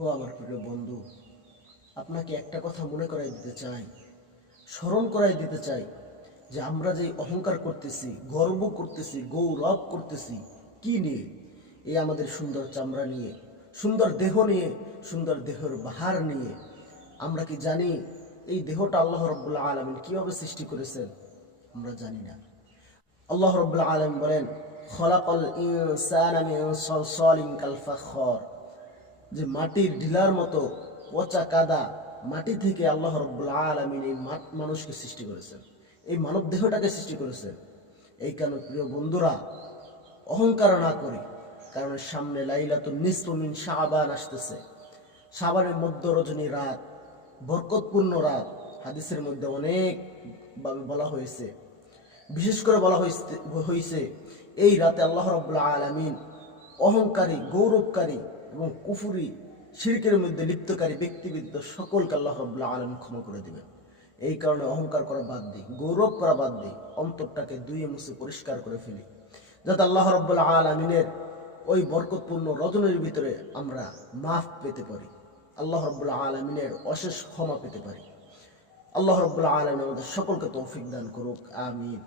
ও আমার প্রিয় বন্ধু, আপনাকে একটা কথা মনে করাই দিতে চাই, স্মরণ করাই দিতে চাই যে আমরা যে অহংকার করতেছি, গর্ব করতেছি, গৌরব করতেছি কি নিয়ে? এই আমাদের সুন্দর চামড়া নিয়ে, সুন্দর দেহ নিয়ে, সুন্দর দেহের বাহার নিয়ে। আমরা কি জানি এই দেহটা আল্লাহ রাব্বুল আলামিন কিভাবে সৃষ্টি করেছেন? আমরা জানি না। আল্লাহ রাব্বুল আলামিন বলেন, খলাকাল ইনসানা মিন সালসালিন কাল ফাখর, যে মাটির ঢিলার মতো পচা কাদা মাটি থেকে আল্লাহ রাব্বুল আলামিন এই মানুষকে সৃষ্টি করেছেন, এই মানব দেহটাকে সৃষ্টি করেছেন। এই কারণে প্রিয় বন্ধুরা, অহংকার না করি, কারণ সামনে লাইলাতুন নিসফু মিন শাবান আসতেছে। শাবানের মধ্য রজনী রাত, বরকতপূর্ণ রাত। হাদিসের মধ্যে অনেক ভাবে বলা হয়েছে, বিশেষ করে বলা হয়েছে এই রাতে আল্লাহ রাব্বুল আলামিন অহংকারী, গৌরবকারী এবং কুফরি, শিরকের মধ্যে লিপ্তকারী ব্যক্তিবিদ্য সকলকে আল্লাহ রাব্বুল আলামিন ক্ষমা করে দিবেন। এই কারণে অহংকার করা বাদ দিই, গৌরব করা বাদ দিই, অন্তরটাকে ধুয়ে মুছে পরিষ্কার করে ফেলি, যাতে আল্লাহ রাব্বুল আলামিনের ওই বরকতপূর্ণ রজনীর ভিতরে আমরা মাফ পেতে পারি, আল্লাহ রাব্বুল আলামিনের অশেষ ক্ষমা পেতে পারি। আল্লাহ রাব্বুল আলামিন আমাদের সকলকে তৌফিক দান করুক, আমিন।